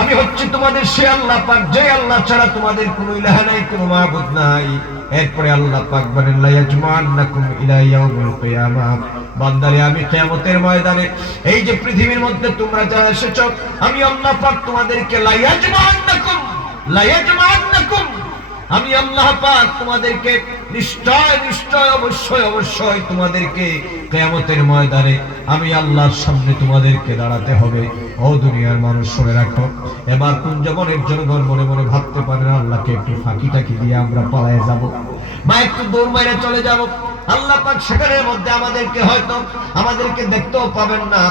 আমি হচ্ছি তোমাদের সে আল্লাহ পাক, যে আল্লাহ ছাড়া তোমাদের কোনো ইলাহ নাই, কোনো মাবুদ নাই। এরপরে আল্লাহ পাক বলেন লা ইয়াজমা'ন্নাকুম ইলা ইয়াউমিল কিয়ামাহ, বান্দারে আমি কিয়ামতের ময়দানে এই যে পৃথিবীর মধ্যে তোমরা যারা এসেছো, আমি আল্লাহ পাক তোমাদেরকে লা ইয়াজমা'ন্নাকুম আমি আল্লাহ পাক তোমাদেরকে নিশ্চয় নিশ্চয় অবশ্যই অবশ্যই তোমাদেরকে কিয়ামতের ময়দানে আমি আল্লাহর সামনে তোমাদেরকে দাঁড়াতে হবে। ও দুনিয়ার মানুষ শুনে রাখো, এবার কুঞ্জবনের জনগণ মনে মনে ভাবতে পারে না আল্লাহকে একটু ফাঁকি টাকি দিয়ে আমরা পালায়ে যাব বা একটু দৌড় মাইরে চলে যাব। আল্লাহ পাক সেখানের মধ্যে আমাদেরকে দেখতেও পাবেন না।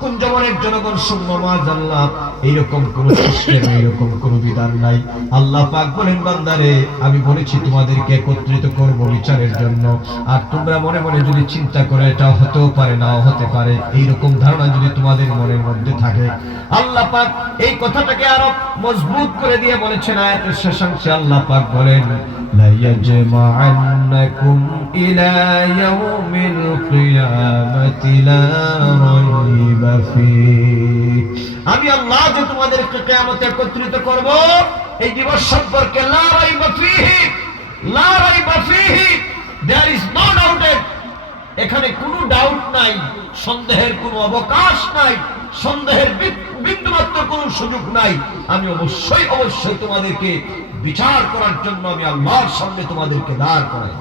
কুঞ্জবনের জনগণ শূন্য মাযাল্লাহ, এইরকম কোন সিস্টেম, এইরকম কোন বিধান নাই। আল্লাহ পাক বলেন বান্দারে আমি বলেছি তোমাদেরকে একত্রিত করব বিচারের জন্য, আর তোমরা মনে মনে যদি চিন্তা করে এটা হতেও পারে নাও হতে পারে, এইরকম ধারণা যদি তোমাদের মনের মধ্যে থাকে, আল্লাহ পাক এই কথাটাকে আরো মজবুত করে দিয়ে বলেছেন আয়াতের শেষাংশে আল্লাহ পাক বলেন লা ইয়াজমা'ন্নাকুম ইলা ইয়াউমিল কিয়ামাতি লা রাইবা ফীহ, আমি আল্লাহ যে তোমাদেরকে কিয়ামতে একত্রিত করব এই দিবস সম্পর্কে লা রাইবা ফীহি, লা রাইবা ফীহি, দেয়ার ইজ নো ডাউট, এখানে কোনো ডাউট নাই, সন্দেহের কোনো অবকাশ নাই, সন্দেহের বিন্দুমাত্র কোনো সুযোগ নাই। আমি অবশ্যই অবশ্যই তোমাদেরকে বিচার করার জন্য আমি আল্লাহর সামনে তোমাদেরকে দাঁড় করাই।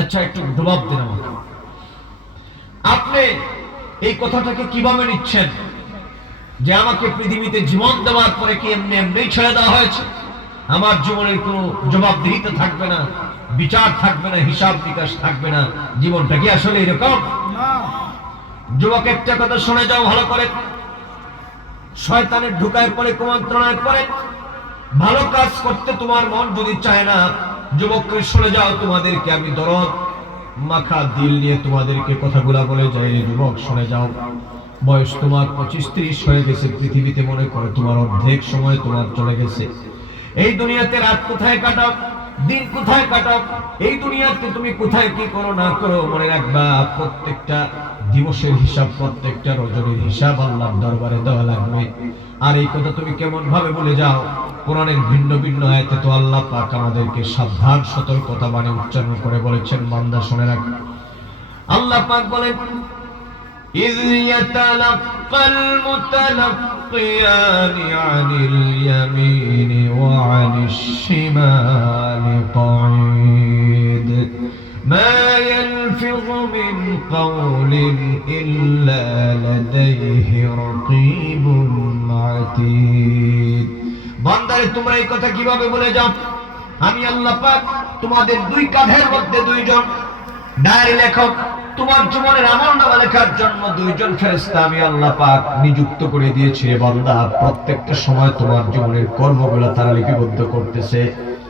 আচ্ছা একটু জবাব দিন আমাকে, আপনি এই কথাটাকে কিভাবে নিচ্ছেন যে আমাকে পৃথিবীতে জীবন দেওয়ার পরে কি এমনি এমনি ছেড়ে দেওয়া হয়েছে, আমার জীবনের কোনো জবাবদিহিতা থাকবে না, বিচার থাকবে না, হিসাব বিকাশ থাকবে না? জীবনটা কি আসলে এরকম? যুবক একটা কথা শুনে যাও ভালো করে, শয়তানের ঢুকায় পরে কুমন্ত্রণায় পরে ভালো কাজ করতে তোমার মন যদি চায় না, যুবককে শুনে যাও, তোমাদেরকে আমি দরদ মাখা দিল নিয়ে তোমাদেরকে কথাগুলা বলে যাই। যুবক শুনে যাও, বয়স তোমার 25-30 হয়ে গেছে, পৃথিবীতে মনে করে তোমার অর্ধেক সময় তোমার চলে গেছে। এই দুনিয়াতে রাত কোথায় কাটাও, দিন কোথায় কাটাও, এই দুনিয়াতে তুমি কোথায় কি করো না করো, মনে রাখবা প্রত্যেকটা দিবসের হিসাব, প্রত্যেকটা রজনীর হিসাব আল্লাহর দরবারে দেওয়া লাগবে। আর এই কথা তুমি কেমন ভাবে বলে যাও? কোরআনের ভিন্ন ভিন্ন আয়াতে তো আল্লাহ পাক আমাদেরকে সাবধান সতর্কতা বাণী উচ্চারণ করে বলেছেন, বান্দা শুনে রাখ। আল্লাহ পাক বলেন إذ يتلقى المتلقيان عن اليمين وعن الشمال قعيد ما يلفظ من قول إلا لديه رقيب عتيد। বান্দারে তোমরা এই কথা কিভাবে বলে যাও? আমি আল্লাহ পাক তোমাদের দুই কাঁধের মধ্যে দুইজন ডায়েরি লেখক, তোমার জীবনের আমলনামা লেখার জন্য দুইজন ফেরেশতা আমি আল্লাহ পাক নিযুক্ত করে দিয়েছি। বান্দা প্রত্যেকটা সময় তোমার জীবনের কর্মগুলো তারা লিপিবদ্ধ করতেছে।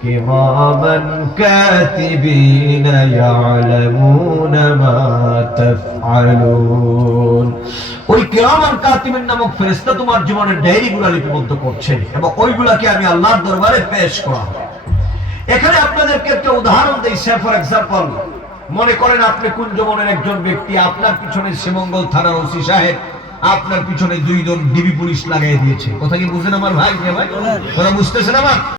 কিরামান কাতিবিনা ইয়ালামুনা মা তাফআলুন, ওই কিরামান কাতিবিন নামক ফেরেশতা তোমার জীবনের ডায়েরিগুলো লিপিবদ্ধ করছে এবং ওইগুলাকে আমি আল্লাহর দরবারে পেশ করা হবে। এখানে আপনাদেরকে একটা উদাহরণ দেই। সে ফর এক্সাম্পল, মনে করেন আপনি কুঞ্জবনের একজন ব্যক্তি, আপনার পিছনে শ্রীমঙ্গল থানার ওসি সাহেব আপনার পিছনে দুইজন ডিবি পুলিশ লাগাই দিয়েছে। কথা কি বুঝেন আমার ভাই? কথা বুঝতেছেন আমার?